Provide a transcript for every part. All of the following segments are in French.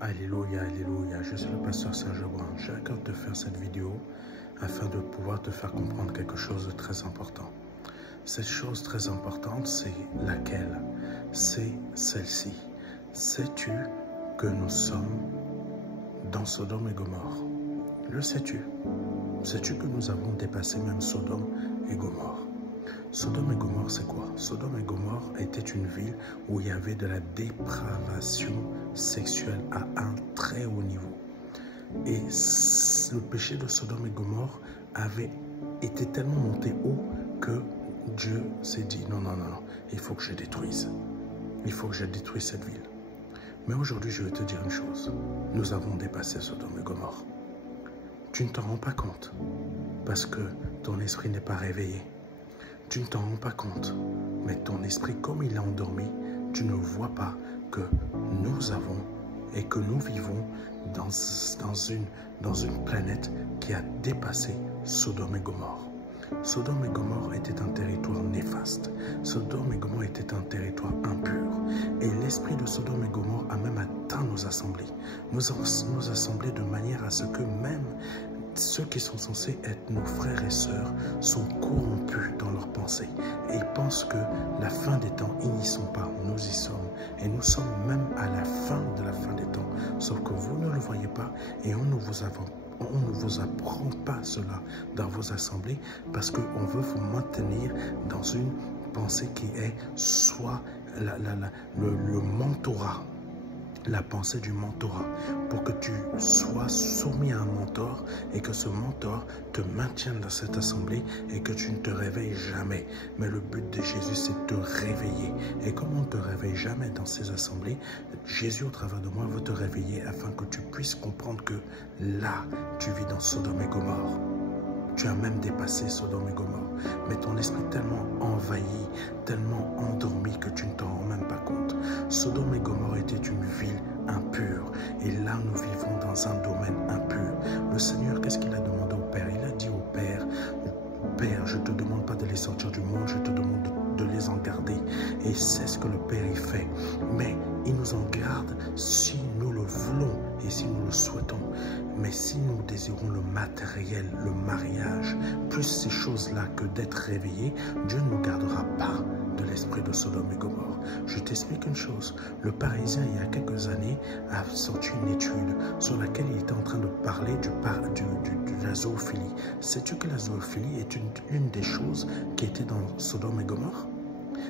Alléluia, alléluia. Je suis le pasteur Serge Brun. J'ai à cœur de faire cette vidéo afin de pouvoir te faire comprendre quelque chose de très important. Cette chose très importante, c'est laquelle? C'est celle-ci. Sais-tu que nous sommes dans Sodome et Gomorrhe? Le sais-tu? Sais-tu que nous avons dépassé même Sodome et Gomorrhe? Sodome et Gomorrhe, c'est quoi? Sodome et Gomorrhe était une ville où il y avait de la dépravation sexuelle à un très haut niveau. Et le péché de Sodome et Gomorrhe avait été tellement monté haut que Dieu s'est dit non, non, non, non, il faut que je détruise. Il faut que je détruise cette ville. Mais aujourd'hui, je vais te dire une chose. Nous avons dépassé Sodome et Gomorrhe. Tu ne t'en rends pas compte parce que ton esprit n'est pas réveillé. Tu ne t'en rends pas compte, mais ton esprit, comme il est endormi, tu ne vois pas que nous avons et que nous vivons dans une planète qui a dépassé Sodome et Gomorrhe. Sodome et Gomorrhe était un territoire néfaste. Sodome et Gomorrhe était un territoire impur. Et l'esprit de Sodome et Gomorrhe a même atteint nos assemblées. Nos assemblées de manière à ce que même ceux qui sont censés être nos frères et sœurs sont corrompus dans leurs pensées. Et ils pensent que la fin des temps, ils n'y sont pas. Nous y sommes. Et nous sommes même à la fin de la fin des temps. Sauf que vous ne le voyez pas et on ne vous apprend pas cela dans vos assemblées parce qu'on veut vous maintenir dans une pensée qui est soit le mentorat. La pensée du mentorat, pour que tu sois soumis à un mentor et que ce mentor te maintienne dans cette assemblée et que tu ne te réveilles jamais. Mais le but de Jésus, c'est de te réveiller. Et comme on ne te réveille jamais dans ces assemblées, Jésus, au travers de moi, veut te réveiller afin que tu puisses comprendre que là, tu vis dans Sodome et Gomorrhe. Tu as même dépassé Sodome et Gomorrhe. Mais ton esprit est tellement envahi, tellement endormi que tu ne t'en rends même pas compte. Sodome et Gomorrhe était une ville impure. Et là, nous vivons dans un domaine impur. Le Seigneur, qu'est-ce qu'il a demandé au Père? Il a dit au Père, Père, je ne te demande pas de les sortir du monde, je te demande de les en garder. Et c'est ce que le Père y fait. Mais il nous en garde si nous le voulons et si nous le souhaitons. Mais si nous désirons le matériel, le mariage, plus ces choses-là que d'être réveillés, Dieu ne nous gardera pas de l'esprit de Sodome et Gomorrhe. Je t'explique une chose. Le Parisien, il y a quelques années, a sorti une étude sur laquelle il était en train de parler de la zoophilie. Sais-tu que la zoophilie est une des choses qui était dans Sodome et Gomorrhe?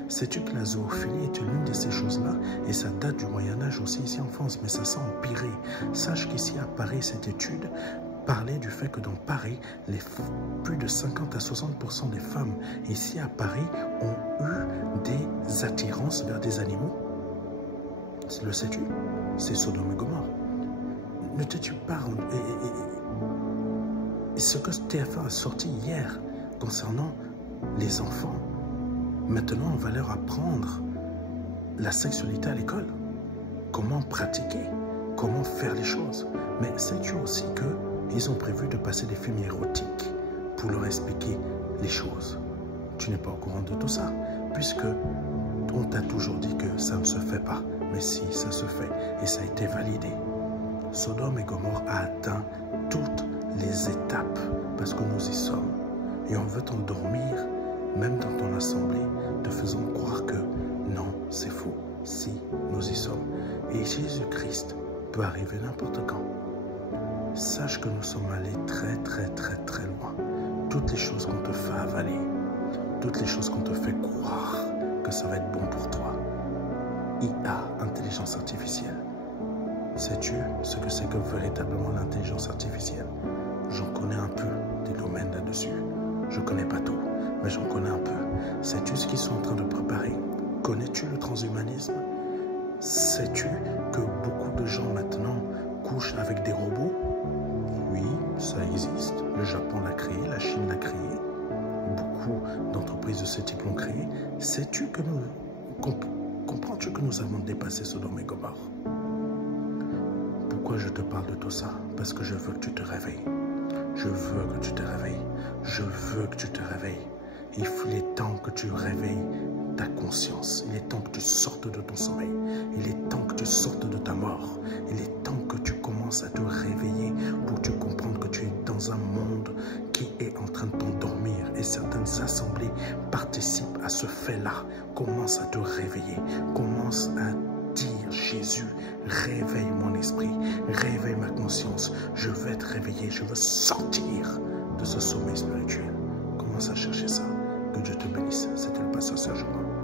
Sais-tu que la zoophilie est l'une de ces choses-là? Et ça date du Moyen-Âge aussi ici en France, mais ça s'est empiré. Sache qu'ici à Paris, cette étude parlait du fait que dans Paris, plus de 50 à 60% des femmes ici à Paris ont eu des attirances vers des animaux. Le sais-tu? C'est Sodome et Gomorrhe. Ne t'es-tu pas... Et ce que TF1 a sorti hier concernant les enfants, maintenant, on va leur apprendre la sexualité à l'école. Comment pratiquer, comment faire les choses. Mais sais-tu aussi qu'ils ont prévu de passer des films érotiques pour leur expliquer les choses? Tu n'es pas au courant de tout ça, puisque on t'a toujours dit que ça ne se fait pas. Mais si, ça se fait et ça a été validé. Sodome et Gomorrhe a atteint toutes les étapes parce que nous y sommes. Et on veut t'endormir même dans ton assemblée, te faisant croire que non, c'est faux. Si, nous y sommes. Et Jésus-Christ peut arriver n'importe quand. Sache que nous sommes allés très, très, très, très loin. Toutes les choses qu'on te fait avaler, toutes les choses qu'on te fait croire que ça va être bon pour toi. IA, intelligence artificielle. Sais-tu ce que c'est que véritablement l'intelligence artificielle? J'en connais un peu des domaines là-dessus. Je ne connais pas tout, mais j'en connais un peu. Sais-tu ce qu'ils sont en train de préparer? Connais-tu le transhumanisme? Sais-tu que beaucoup de gens maintenant couchent avec des robots? Oui, ça existe. Le Japon l'a créé, la Chine l'a créé. Beaucoup d'entreprises de ce type l'ont créé. Sais-tu que comprends-tu que nous avons dépassé Sodome et Gomorrhe? Pourquoi je te parle de tout ça? Parce que je veux que tu te réveilles. Je veux que tu te réveilles. Je veux que tu te réveilles. Il est temps que tu réveilles ta conscience. Il est temps que tu sortes de ton sommeil. Il est temps que tu sortes de ta mort. Il est commence à te réveiller pour te comprendre que tu es dans un monde qui est en train de t'endormir. Et certaines assemblées participent à ce fait-là. Commence à te réveiller. Commence à dire, Jésus, réveille mon esprit, réveille ma conscience. Je vais être réveillé, je veux sortir de ce sommeil spirituel. Commence à chercher ça. Que Dieu te bénisse. C'était le pasteur Serge Blanc.